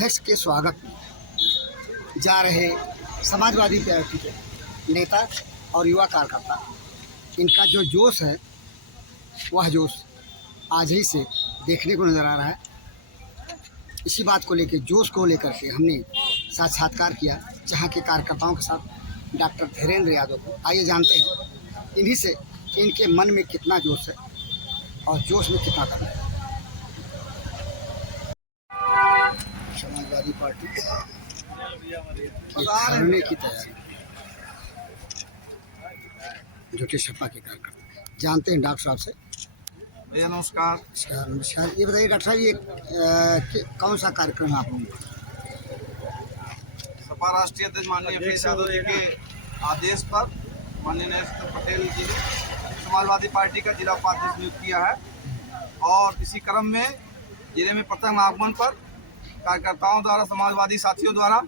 अध्यक्ष के स्वागत में जा रहे समाजवादी पार्टी के नेता और युवा कार्यकर्ता, इनका जो जोश है वह जोश आज ही से देखने को नज़र आ रहा है। इसी बात को लेकर, जोश को लेकर के हमने साक्षात्कार किया जहां के कार्यकर्ताओं के साथ डॉक्टर धीरेन्द्र यादव को। आइए जानते हैं इन्हीं से इनके मन में कितना जोश है और जोश में कितना दम है। समाजवादी पार्टी धरने की तैयारी, जो कि सपा के कार्यकर्ता जानते हैं। डॉक्टर साहब से भैया नमस्कार। नमस्कार। ये बताइए डॉक्टर साहब, ये कौन सा कार्यक्रम है आप लोगों का? सपा राष्ट्रीय अध्यक्ष माननीय अखिलेश यादव जी के आदेश पर माननीय नरेंद्र पटेल जी ने समाजवादी पार्टी का जिला उपाध्यक्ष नियुक्त किया है और इसी क्रम में जिले में प्रथम आगमन पर कार्यकर्ताओं द्वारा, समाजवादी साथियों द्वारा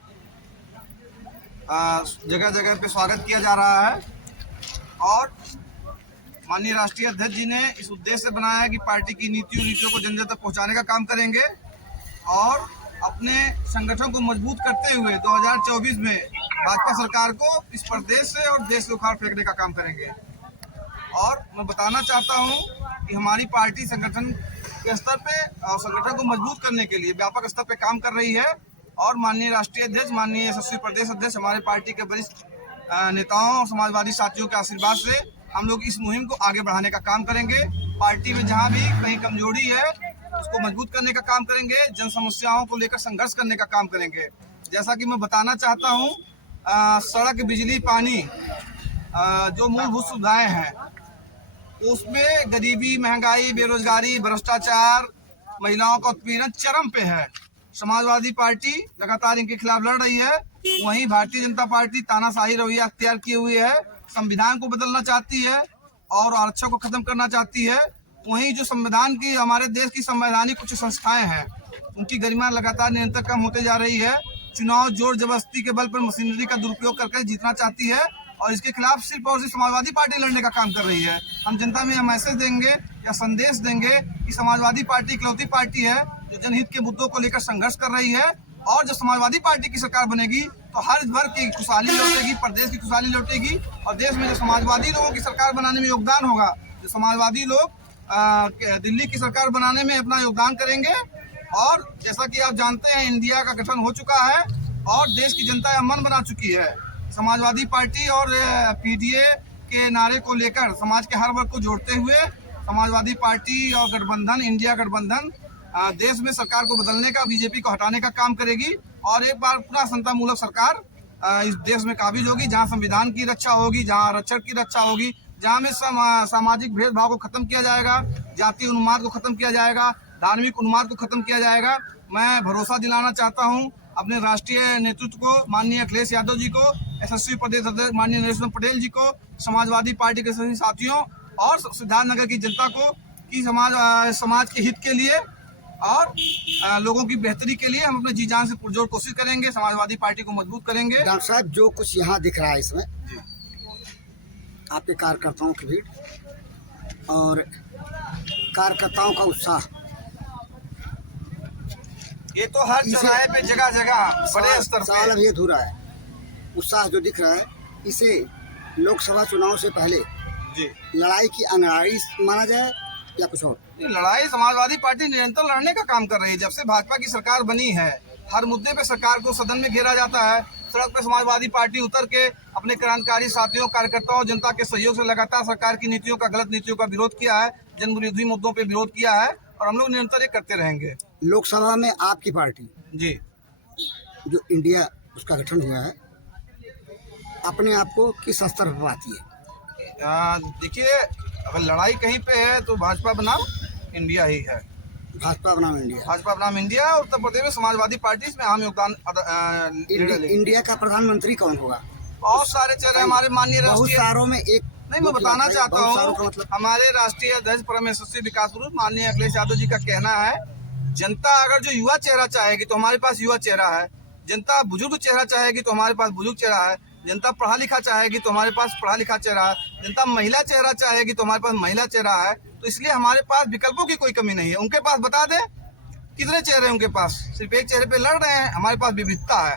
जगह जगह पे स्वागत किया जा रहा है। और माननीय राष्ट्रीय अध्यक्ष जी ने इस उद्देश्य से बनाया है कि पार्टी की नीतियों को जन जन तक पहुँचाने का काम करेंगे और अपने संगठन को मजबूत करते हुए 2024 में भाजपा सरकार को इस प्रदेश से और देश से उखाड़ फेंकने का काम करेंगे। और मैं बताना चाहता हूं कि हमारी पार्टी संगठन के स्तर पे और संगठन को मजबूत करने के लिए व्यापक स्तर पे काम कर रही है और माननीय राष्ट्रीय अध्यक्ष, माननीय यशस्वी प्रदेश अध्यक्ष, हमारे पार्टी के वरिष्ठ नेताओं और समाजवादी साथियों के आशीर्वाद से हम लोग इस मुहिम को आगे बढ़ाने का काम करेंगे। पार्टी में जहाँ भी कहीं कमजोरी है उसको मजबूत करने का काम करेंगे, जन समस्याओं को लेकर संघर्ष करने का काम करेंगे। जैसा कि मैं बताना चाहता हूँ, सड़क, बिजली, पानी, जो मूलभूत सुविधाएं हैं उसमें गरीबी, महंगाई, बेरोजगारी, भ्रष्टाचार, महिलाओं का उत्पीड़न चरम पे है। समाजवादी पार्टी लगातार इनके खिलाफ लड़ रही है। वहीं भारतीय जनता पार्टी तानाशाही रवैया अख्तियार किए हुए है, संविधान को बदलना चाहती है और आरक्षण को खत्म करना चाहती है। वहीं जो संविधान की, हमारे देश की संवैधानिक कुछ संस्थाएं हैं उनकी गरिमा लगातार निरंतर कम होते जा रही है। चुनाव जोर जबरदस्ती के बल पर मशीनरी का दुरुपयोग करके जीतना चाहती है और इसके खिलाफ सिर्फ और सिर्फ समाजवादी पार्टी लड़ने का काम कर रही है। हम जनता में यह मैसेज देंगे या संदेश देंगे कि समाजवादी पार्टी इकलौती पार्टी है जो जनहित के मुद्दों को लेकर संघर्ष कर रही है और जब समाजवादी पार्टी की सरकार बनेगी तो हर वर्ग की खुशहाली लौटेगी, प्रदेश की खुशहाली लौटेगी और देश में जो समाजवादी लोगों की सरकार बनाने में योगदान होगा, जो समाजवादी लोग दिल्ली की सरकार बनाने में अपना योगदान करेंगे। और जैसा कि आप जानते हैं, इंडिया का गठन हो चुका है और देश की जनता यह मन बना चुकी है। समाजवादी पार्टी और पीडीए के नारे को लेकर समाज के हर वर्ग को जोड़ते हुए समाजवादी पार्टी और गठबंधन, इंडिया गठबंधन देश में सरकार को बदलने का, बीजेपी को हटाने का काम करेगी और एक बार पुनः समता मूलक सरकार इस देश में काबिज होगी, जहां संविधान की रक्षा होगी, जहां आरक्षण की रक्षा होगी, जहां में सामाजिक भेदभाव को खत्म किया जाएगा, जातीय उन्माद को खत्म किया जाएगा, धार्मिक उन्माद को खत्म किया जाएगा। मैं भरोसा दिलाना चाहता हूं अपने राष्ट्रीय नेतृत्व को, माननीय अखिलेश यादव जी को, यशस्वी प्रदेश अध्यक्ष माननीय नरेंद्र पटेल जी को, समाजवादी पार्टी के सभी साथियों और सिद्धार्थनगर की जनता को कि समाज के हित के लिए और लोगों की बेहतरी के लिए हम अपने जी जान से पुरजोर कोशिश करेंगे, समाजवादी पार्टी को मजबूत करेंगे। डॉक्टर साहब, जो कुछ यहाँ दिख रहा है इसमें आपके कार्यकर्ताओं की भीड़ और कार्यकर्ताओं का उत्साह, ये तो हर चौराहे पे जगह जगह बड़े स्तर साल अभी अधूरा है। उत्साह जो दिख रहा है इसे लोकसभा चुनाव से पहले जी लड़ाई की अंगारी माना जाए या कुछ और? लड़ाई समाजवादी पार्टी निरंतर लड़ने का काम कर रही है। जब से भाजपा की सरकार बनी है, हर मुद्दे पे सरकार को सदन में घेरा जाता है। सड़क पे समाजवादी पार्टी उतर के अपने क्रांतिकारी साथियों, कार्यकर्ताओं, जनता के सहयोग से लगातार सरकार की नीतियों का, गलत नीतियों का विरोध किया है, जन विरोधी मुद्दों पे विरोध किया है और हम लोग निरंतर ये करते रहेंगे। लोकसभा में आपकी पार्टी जी, जो इंडिया उसका गठन हुआ है, अपने आप को किस स्तर पर पाती है? देखिए, अगर लड़ाई कहीं पे है तो भाजपा बनाम इंडिया ही है। भाजपा बनाम इंडिया, भाजपा बनाम इंडिया। उत्तर प्रदेश में समाजवादी पार्टी इसमें अहम योगदान इंडिया का प्रधानमंत्री कौन होगा? बहुत सारे चेहरे हमारे माननीय राष्ट्रीय, सारों में एक नहीं, मैं बताना चाहता हूँ, मतलब हमारे राष्ट्रीय अध्यक्ष परम यशस्वी विकास पुरुष माननीय अखिलेश यादव जी का कहना है, जनता अगर जो युवा चेहरा चाहेगी तो हमारे पास युवा चेहरा है, जनता बुजुर्ग चेहरा चाहेगी तो हमारे पास बुजुर्ग चेहरा है, जनता पढ़ा लिखा चाहेगी तो हमारे पास पढ़ा लिखा चेहरा है, जनता महिला चेहरा चाहेगी तो हमारे पास महिला चेहरा है। तो इसलिए हमारे पास विकल्पों की कोई कमी नहीं है। उनके पास बता दें कितने चेहरे हैं उनके पास? सिर्फ एक चेहरे पे लड़ रहे हैं। हमारे पास विविधता है।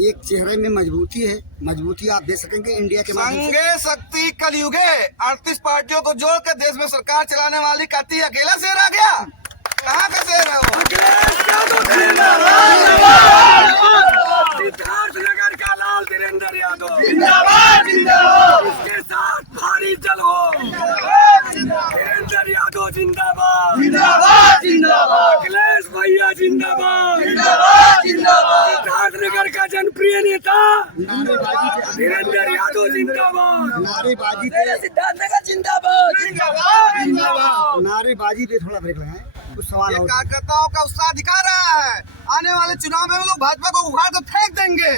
एक चेहरे में मजबूती है, मजबूती आप दे सकेंगे इंडिया के माध्यम से। संगे शक्ति कलयुगे 38 पार्टियों को जोड़ के देश में सरकार चलाने वाली कहती है अकेला शेर आ गया। कहाँ का शेर है वो? सिद्धार्थनगर का लाल धीरेन्द्र यादव जिंदाबाद जिंदाबाद, इसके साथ भारी जल हो। धीरेन्द्र यादव जिंदाबाद जिंदाबाद जिंदाबाद, अखिलेश भैया जिंदाबाद जिंदाबाद जिंदाबाद, सिद्धार्थनगर का जनप्रिय नेता धीरेन्द्र यादव जिंदाबाद। नारेबाजी सिद्धार्थनगर जिंदाबाद जिंदाबाद जिंदाबाद। नारेबाजी पे थोड़ा ब्रेक लगाएं। कुछ सवाल ये और कार्यकर्ताओं का उत्साह दिखा रहा है। आने वाले चुनाव में वो लोग भाजपा को उखाड़ कर फेंक देंगे।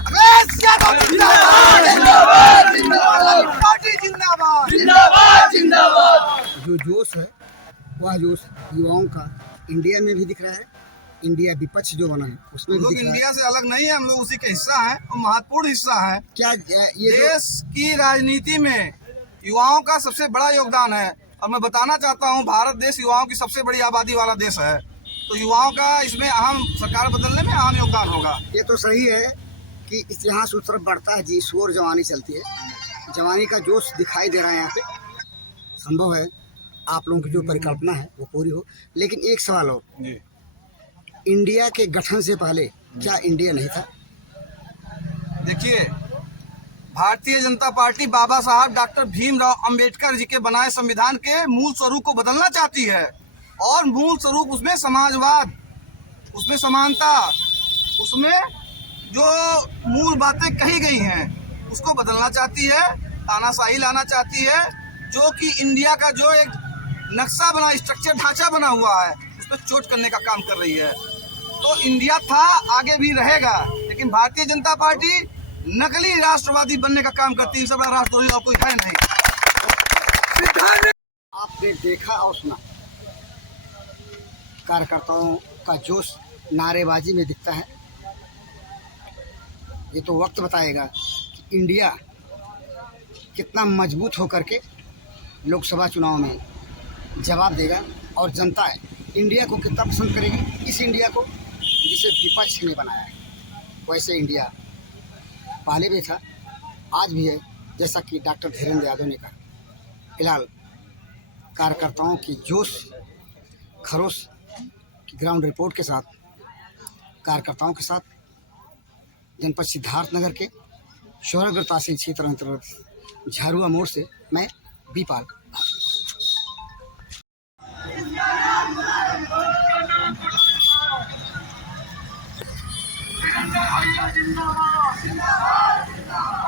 अखिलेश यादव जिंदाबाद जिंदाबाद जिंदाबाद, पार्टी जिंदाबाद जिंदाबाद जिंदाबाद। जो जोश है वह जोश युवाओं का इंडिया में भी दिख रहा है। इंडिया विपक्ष जो बना है उसमें हम भी लोग दिख रहा है। इंडिया से अलग नहीं है, हम लोग उसी का हिस्सा हैं और महत्वपूर्ण हिस्सा है। क्या ये जो देश की राजनीति में युवाओं का सबसे बड़ा योगदान है और मैं बताना चाहता हूं भारत देश युवाओं की सबसे बड़ी आबादी वाला देश है, तो युवाओं का इसमें अहम, सरकार बदलने में अहम योगदान होगा। ये तो सही है कि इतिहास उस तरफ बढ़ता है जी, शोर जवानी चलती है। जवानी का जोश दिखाई दे रहा है यहाँ पे। संभव है आप लोगों की जो परिकल्पना है वो पूरी हो, लेकिन एक सवाल और, जी इंडिया के गठन से पहले क्या इंडिया नहीं था? देखिए, भारतीय जनता पार्टी बाबा साहब डॉक्टर भीमराव अंबेडकर जी के बनाए संविधान के मूल स्वरूप को बदलना चाहती है और मूल स्वरूप उसमें समाजवाद, उसमें समानता, उसमें जो मूल बातें कही गई हैं उसको बदलना चाहती है, तानाशाही लाना चाहती है, जो कि इंडिया का जो एक नक्शा बना, स्ट्रक्चर, ढांचा बना हुआ है उस पर चोट करने का काम कर रही है। तो इंडिया था, आगे भी रहेगा, लेकिन भारतीय जनता पार्टी नकली राष्ट्रवादी बनने का काम करती है। सब बड़ा राष्ट्रद्रोही और कोई है नहीं। आपने देखा और सुना कार्यकर्ताओं का जोश नारेबाजी में दिखता है। ये तो वक्त बताएगा कि इंडिया कितना मजबूत होकर के लोकसभा चुनाव में जवाब देगा और जनता इंडिया को कितना पसंद करेगी, इस इंडिया को जिसे विपक्ष ने बनाया है। वैसे इंडिया पहले भी था, आज भी है, जैसा कि डॉक्टर धीरेन्द्र यादव ने कहा। फिलहाल कार्यकर्ताओं की जोश खरोश की ग्राउंड रिपोर्ट के साथ कार्यकर्ताओं के साथ जनपद सिद्धार्थनगर के शौर्यगढ़ तहसील क्षेत्र अंतर्गत झारुआ मोड़ से मैं बीपाल। जिंदाबाद जिंदाबाद,